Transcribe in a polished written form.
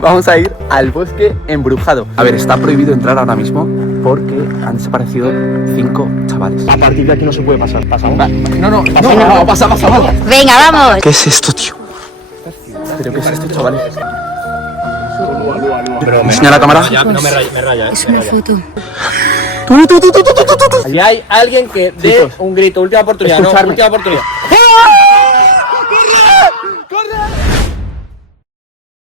Vamos a ir al bosque embrujado. A ver, está prohibido entrar ahora mismo porque han desaparecido 5 chavales. A partir de aquí no se puede pasar. ¿Pasamos? No, pasa. Venga, vamos. ¿Qué es esto, tío? ¿Pero qué es esto, chavales? Enseña la cámara. No me raya, Es una foto. Si hay alguien que dé un grito, última oportunidad, Escucharme. última oportunidad.